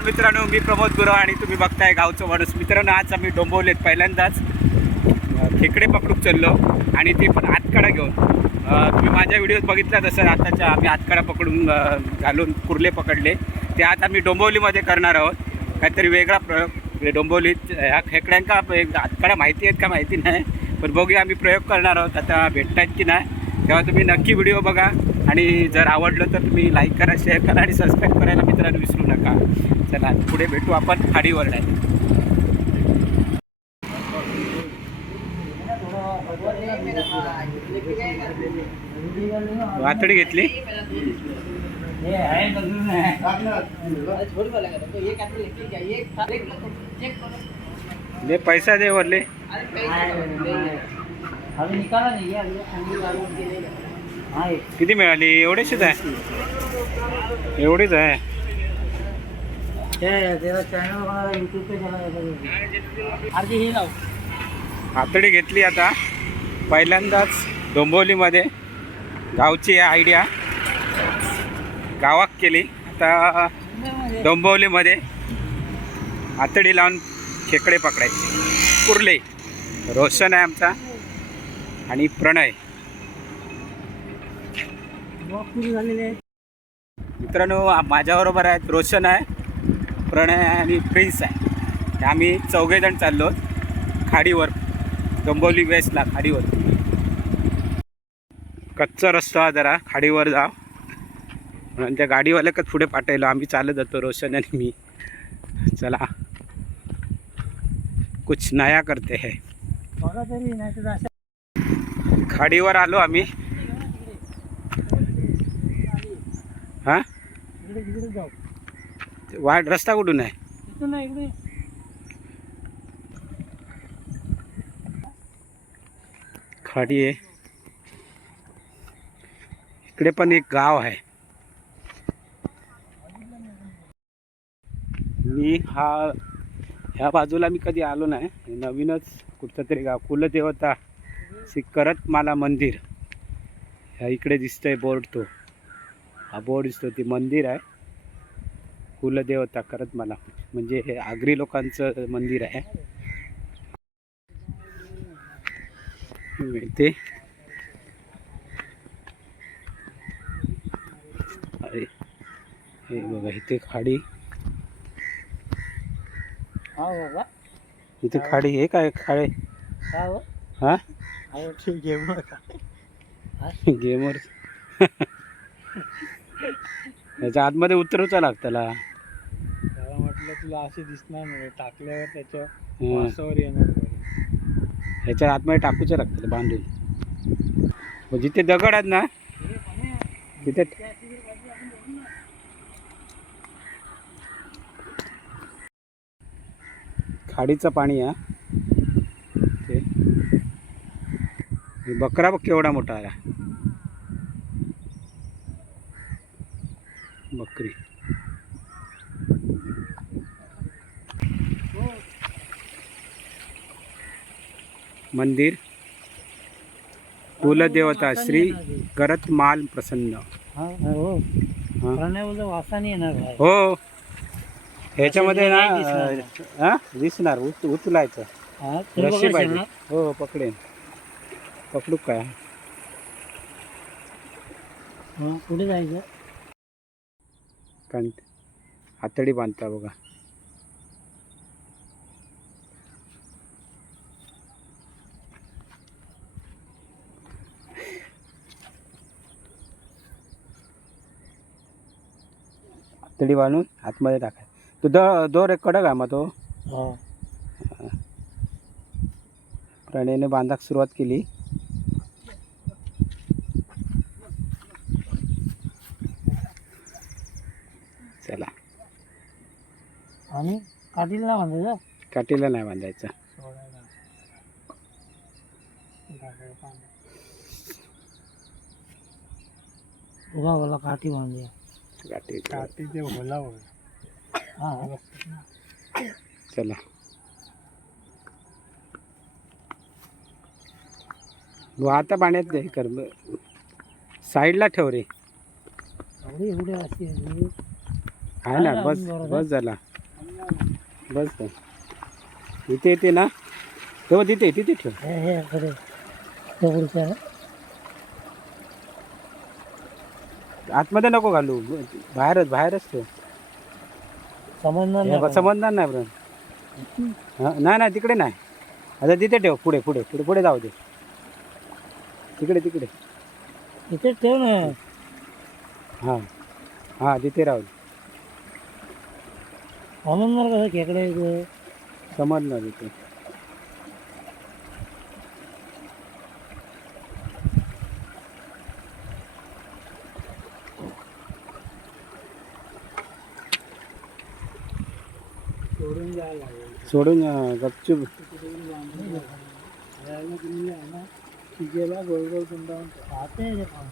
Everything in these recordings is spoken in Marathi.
नमस्कार मित्रांनो मी प्रमोद गुरव आणि तुम्ही बघताय गावचं माणूस मित्रांनो आज आम्ही डोंबवलेत पहिल्यांदाच खेकडे पकडूक चाललो आणि ते पण आतकडा घेऊन. तुम्ही माझ्या व्हिडिओत बघितला तसं आताच्या आम्ही आतकडा पकडून घालून कुर्ले पकडले. ते आज आम्ही डोंबवलीमध्ये करणार आहोत. काहीतरी वेगळा प्रयोग. म्हणजे डोंबवलीत ह्या खेकड्यांका आतकडा माहिती आहेत का? माहिती नाही. पण बघूया आम्ही प्रयोग करणार आहोत आता भेटतात की नाही. तेव्हा तुम्ही नक्की व्हिडिओ बघा. आणि जर आवडलं तर तुम्ही लाईक करा शेअर करा आणि सबस्क्राईब करायला मित्रांनो विसरू नका. चला पुढे भेटू आपण खाडीवर नाही वातडी घेतली? दे पैसा दे वरले. किती मिळाली? एवढीशीच आहे. एवढीच आहे. हातडी घेतली आता. पहिल्यांदाच डोंबिवलीमध्ये गावची आयडिया गावात केली. आता डोंबिवलीमध्ये हातडी लावून खेकडे पकडायचे. कुर्ले. रोशन आहे आमचा. आणि प्रणय. मित्रांनो माझ्याबरोबर आहेत रोशन आहे. प्रणय आहे आणि प्रिन्स आहे. आम्ही चौघेजण चाललो खाडीवर डोंबिवली वेस्टला खाडीवर. कच्चा रस्ता जरा खाडीवर जा. म्हणून त्या गाडीवाल्याकच पुढे पाठवलं. आम्ही चालत जातो रोशन आणि मी. चला. कुछ नया करते है. खाडीवर आलो आम्ही. हां? वाट रस्ता कुठून आहे? इथून ना इकडे. खाडी आहे. इकडे पण एक गाव आहे. मी हा ह्या बाजूला मी कधी आलो नाही. नवीनच कुठचं तरी गाव कुलदेवता श्री करतमाला मंदिर. ह्या इकडे दिसतंय बोर्ड तो. हा बोर्ड दिसतो ते मंदिर आहे. कुलदेवता करतमाला म्हणजे हे आगरी लोकांचं मंदिर आहे. मिळते. अरे हे बघा इथे खाडी. हा बाबा. इथे खाडी हे काय खाडे? हा हो? हा मग गेमवर याच्या आतमध्ये उतरवचा लागतला. म्हटलं तुला असे दिसणार नाही. टाकल्यावर त्याच्या. वासावर येणार. ह्याच्या आतमध्ये टाकूचं लागतं बांधून. मग जिथे दगड आहेत ना तिथे खाडीचं पाणी आहे ते हे बकरा बघ केवढा मोठा आला बकरी. मंदिर कुलदेवता श्री करतमाल प्रसन्न. हा हो वासाने येणार हो. ह्याच्यामध्ये ना नाही हा? दिसणार उच उचलायचं. हा रस्सी पाहिजे. हो हो, पकडेन. पकडू काय? हा, कुठे जायचं. कारण हातडी बांधता बघा. हातडी बांधून आतमध्ये टाकाय तो द दोर एक कडक आहे मग तो. प्रणयने बांधाक सुरुवात केली. चला. आणि काठीला नाही बांधायचं? काठीला नाही बांधायचं. उभा बोला काठी बांधूया. काठी काठीचे भोलावर हा चला. वाहता पाण्यात दे कर साईडला ठेव रे. एवढी आहे ना बस बस झाला. बस. इथे येते ना. तेव्हा तिथे तिथे ठेव हे हे इकडे तो पुढचा आहे. आतमध्ये नको घालू. बाहेरच बाहेरच ठेव. समजणार हे नाही समजणार नाही बरं हा, नाही नाही तिकडे नाही. आता तिथे ठेव पुढे पुढे पुढे पुढे जाऊ दे. तिकडे तिकडे. इथे ठेव ना. हां हां तिथे राहू दे. समजणार कसं खेकडे इथे? समजणार तिथे सोडून जायला लागेल. सोडून अं, गपचूप. तिघेला गोल गोल गुंडावून पाहते रे पाहून.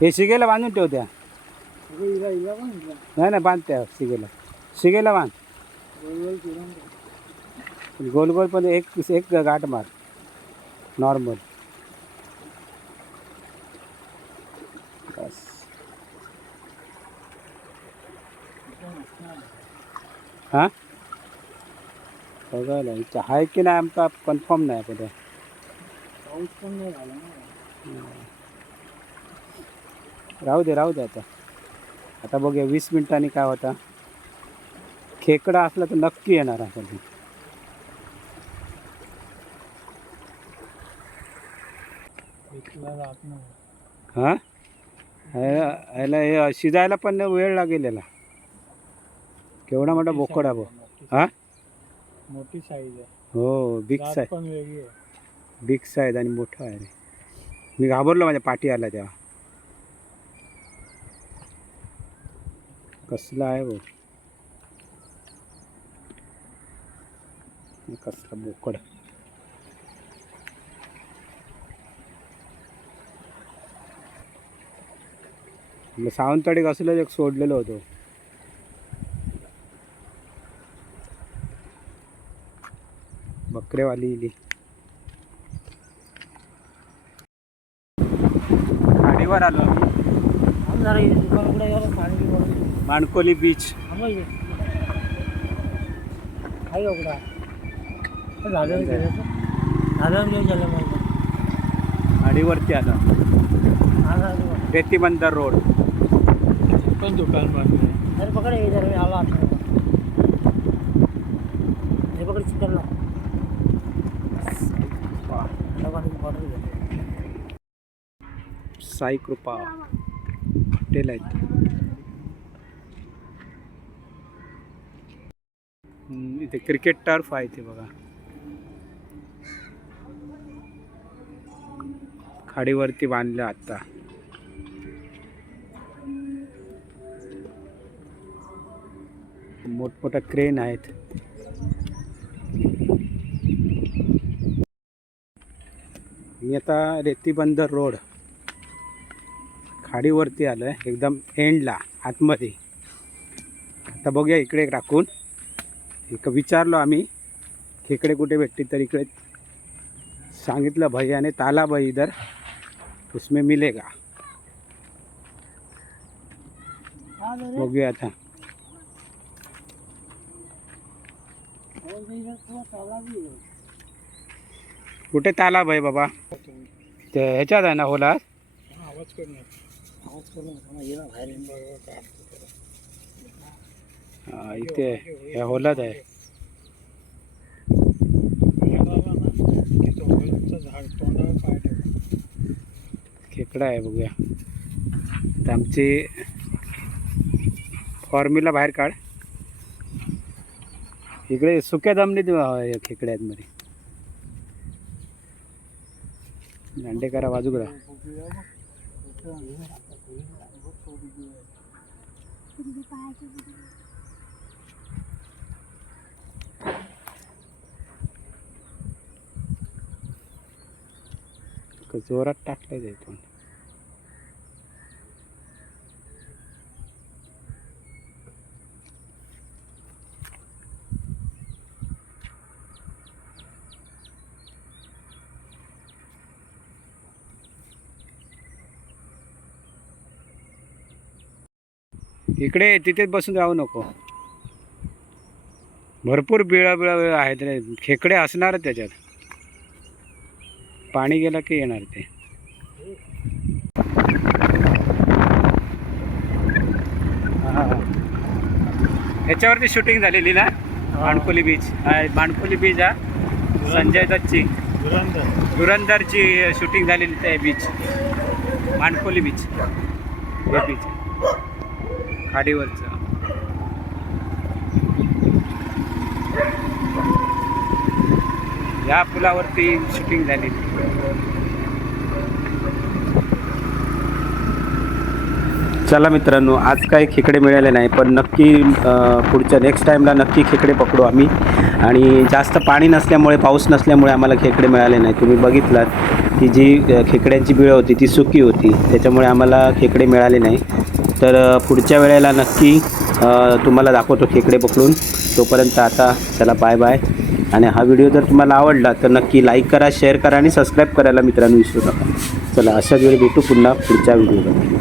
हे शिगेला बांधून ठेव त्या. अगं हिला हिला पण हिला. नाही नाही बांध त्या शिगेला. शिगेला बांध. गोल गोल फिरून. गोल गोल पण एक एक गाठ मार. नॉर्मल. बस. हां? बघायला इच्छा आहे की नाही आमचा? कन्फर्म नाही आपण पाऊस पण नाही झाला ना राहू दे राहू दे आता. आता बघूया वीस मिनिटांनी काय होता. खेकडा असला तर नक्की येणार आपण. इथला जात हां ह्याला हे शिजायला पण वेळ लागेल याला. केवढा मोठा बोकडा बघ. हां? मोठी साईज आहे. हो बिग साईज पण वेगळी आहे. बिग साईज आणि मोठा आहे रे. मी घाबरलो माझ्या पाठी आला तेव्हा. कसला आहे बघ. कसला बोकड. आपलं सावंतवाडी कसलं एक सोडलेलं होतं. बकरेवाली इली. गाडीवर आलो आम्ही. माणकोली बीच गाडीवरती आलो हा झालं बघ. रेती बंदर रोड. पण दुकान बंद हे आलो आता. हे पकड चिकन साई कृपा. हॉटेल आहेत. इथे क्रिकेट टर्फ आहे ते बघा. खाडीवरती बांधलं आता. मोठमोठ्या क्रेन आहेत. मी आता रेतीबंदर रोड. खाडीवरती आलो आहे एकदम एंडला आतमध्ये. आता बघूया इकडे टाकून एक विचारलो आम्ही खेकडे कुठे भेटतील तर इकडे. सांगितलं भैयाने ताला भाई इधर. उसमें मिलेगा. बघूया आता. कुठे तालाब आहे बाबा? ते ह्याच्यात आहे ना होला आवाज ये ना बाहेर येऊन काय असतं ते. हा, इथे ह्या होलात आहे. बाहेर ना की झाड तोंडावर पाय ठेवा खेकडा आहे बघूया. तर आमची फॉर्म्युला बाहेर काढ. इकडे सुक्या जमिनीत अं, खेकडे आहेत मध्ये. दांडेकरा बाजूकडा जोरात टाकलं जायचं इकडे तिथेच बसून राहू नको. भरपूर बिळा बिळा बिळा आहेत रे. खेकडे असणार त्याच्यात. पाणी गेलं की येणार ते. ह्याच्यावरती शूटिंग झालेली ना? माणकोली बीच माणकोली बीच हा. संजय दत्तची. धुरंधरची शूटिंग झालेली ते बीच माणकोली बीच हे बीच खाडीवरचं. या पुलावरती शूटिंग झालेली. चला मित्रांनो आज काही खेकडे मिळाले नाही पण नक्की पुढच्या नेक्स्ट टाईमला नक्की खेकडे पकडू आम्ही. आणि जास्त पाणी नसल्यामुळे पाऊस नसल्यामुळे आम्हाला खेकडे मिळाले नाही. तुम्ही बघितलात की जी खेकड्यांची बिळं होती ती सुकी होती. त्याच्यामुळे आम्हाला खेकडे मिळाले नाही. तर पुढच्या वेळेला नक्की तुम्हाला दाखवतो खेकडे पकडून. तोपर्यंत आता चला बाय बाय आणि हा व्हिडिओ जर तुम्हाला आवडला तर नक्की लाईक करा शेअर करा आणि सबस्क्राईब करायला मित्रांनो विसरू नका. चला अशाच वेळी भेटू पुन्हा पुढच्या व्हिडिओला